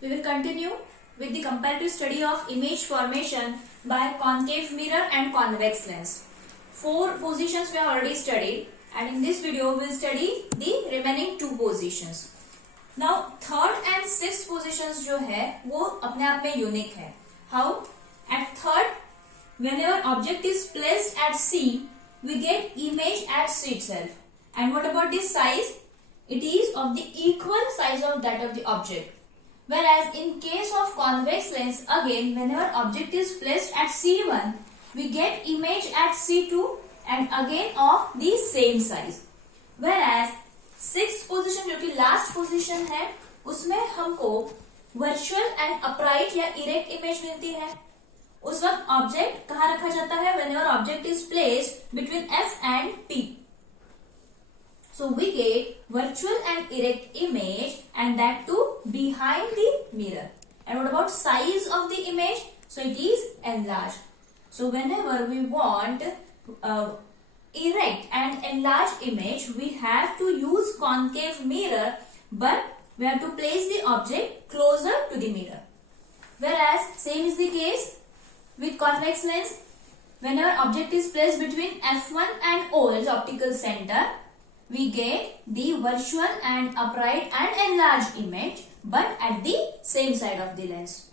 we will continue with the comparative study of image formation by concave mirror and convex lens. 4 positions we have already studied, and in this video we will study the remaining 2 positions. Now third and sixth positions जो है वो अपने आप में unique है. How? At third, whenever object is placed at C, we get image at C itself. And what about this size? It is of the equal size of that of the object. Whereas in case of convex lens, again whenever object is placed at C1, we get image at C2 and again of the same size. Whereas sixth position जो कि last position है, उसमें हमको virtual and upright या erect image मिलती है. उस वक्त ऑब्जेक्ट कहाँ रखा जाता है? whenever object is placed between F and P. So we get virtual and erect image, and that too behind the mirror. And what about size of the image? So it is enlarged. So whenever we want erect and enlarged image, we have to use concave mirror, but we have to place the object closer to the mirror. Whereas same is the case with convex lens. Whenever object is placed between F1 and O, its optical center, we get the virtual and upright and enlarged image, but at the same side of the lens.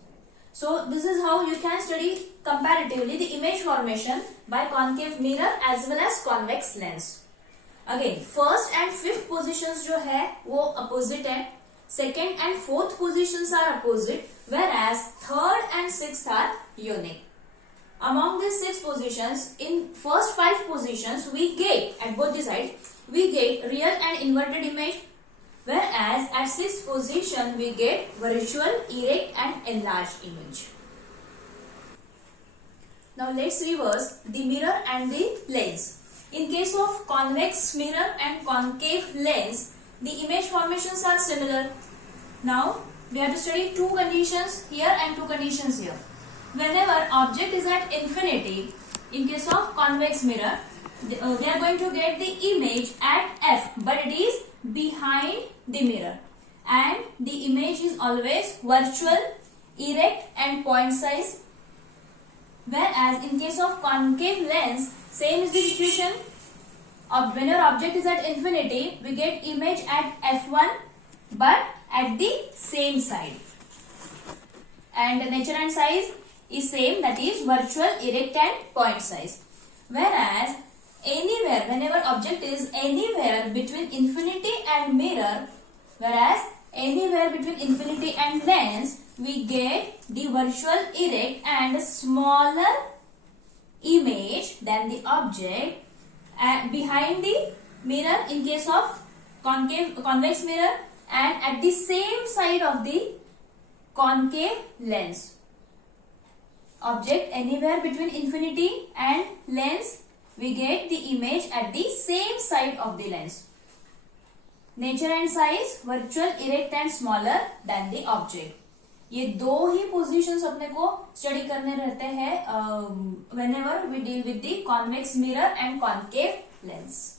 So this is how you can study comparatively the image formation by concave mirror as well as convex lens. Again, first and fifth positions जो है वो opposite है. Second and fourth positions are opposite, whereas third and sixth are unique. Among these 6 positions, in first 5 positions, we get at both the sides, we get real and inverted image, whereas at 6th position we get virtual, erect and enlarged image. Now let's reverse the mirror and the lens. In case of convex mirror and concave lens, the image formations are similar. Now we have to study 2 conditions here and 2 conditions here. Whenever object is at infinity, in case of convex mirror, we are going to get the image at F, but it is behind the mirror, and the image is always virtual, erect and point size. Whereas in case of concave lens, same is the situation. Whenever object is at infinity, we get image at F1, but at the same side, and the nature and size is same, that is virtual, erect and point size. Whereas anywhere, whenever object is anywhere between infinity and mirror, whereas anywhere between infinity and lens, we get the virtual, erect and smaller image than the object behind the mirror in case of convex mirror, and at the same side of the concave lens. Object anywhere between infinity and lens, we get the image at the same side of the lens. Nature and size, virtual, erect and smaller than the object. ये 2 ही positions अपने को study करने रहते हैं whenever we deal with the convex mirror and concave lens.